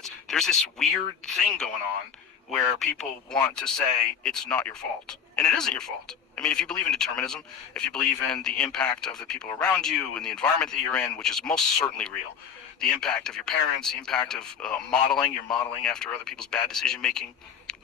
discredits. There's this weird thing going on where people want to say it's not your fault. And it isn't your fault. I mean, if you believe in determinism, if you believe in the impact of the people around you and the environment that you're in, which is most certainly real, the impact of your parents, the impact of modeling, you're modeling after other people's bad decision making,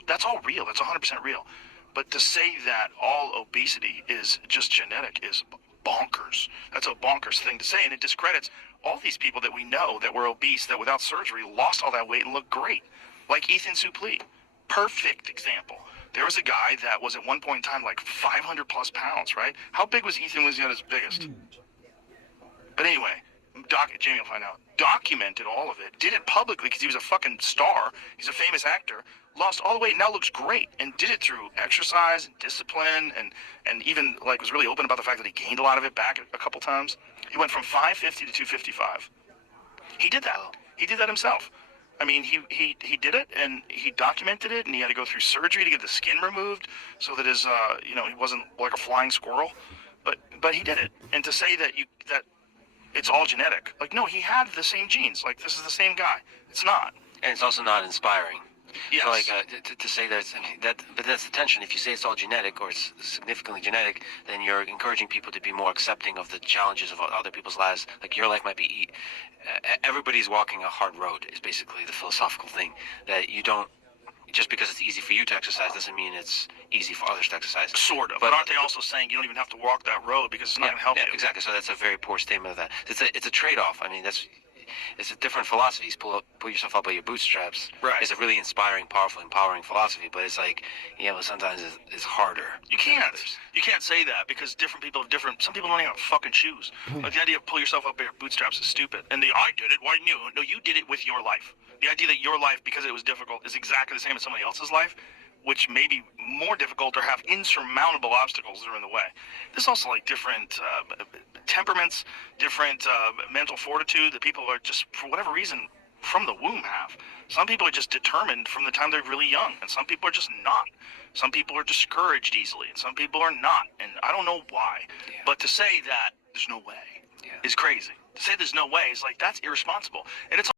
that's all real. That's 100% real. But to say that all obesity is just genetic is bonkers. That's a bonkers thing to say, and it discredits all these people that we know that were obese, that without surgery lost all that weight and looked great. Like Ethan Suplee. Perfect example. There was a guy that was at one point in time like 500 plus pounds, right? How big was Ethan when he was at his biggest? But anyway, Jamie will find out. Documented all of it. Did it publicly because he was a fucking star. He's a famous actor. Lost all the weight, now looks great, and did it through exercise and discipline, and even like was really open about the fact that he gained a lot of it back a couple times. He went from 550 to 255. He did that. He did that himself. I mean, he did it, and he documented it, and he had to go through surgery to get the skin removed so that his he wasn't like a flying squirrel. But he did it. And to say that it's all genetic, like, no, he had the same genes. Like, this is the same guy. It's not. And it's also not inspiring. Yes. So like to say that, but that's the tension. If you say it's all genetic or it's significantly genetic, then you're encouraging people to be more accepting of the challenges of other people's lives. Like your life might be, everybody's walking a hard road is basically the philosophical thing. That you don't, just because it's easy for you to exercise doesn't mean it's easy for others to exercise. Sort of. But aren't they also saying you don't even have to walk that road because it's not going to help you? Exactly. So that's a very poor statement of that. It's a trade-off. I mean, it's a different philosophy. Pull yourself up by your bootstraps. Right. It's a really inspiring, powerful, empowering philosophy. But it's like, sometimes it's harder. You can't say that because different people have different. Some people don't even have fucking shoes. Like the idea of pull yourself up by your bootstraps is stupid. And I did it. Why you? No, you did it with your life. The idea that your life, because it was difficult, is exactly the same as somebody else's life, which may be more difficult or have insurmountable obstacles that are in the way. There's also like different temperaments, different mental fortitude that people are just, for whatever reason, from the womb have. Some people are just determined from the time they're really young, and some people are just not. Some people are discouraged easily, and some people are not, and I don't know why. Yeah. But to say that there's no way is crazy. To say there's no way is like, that's irresponsible. And it's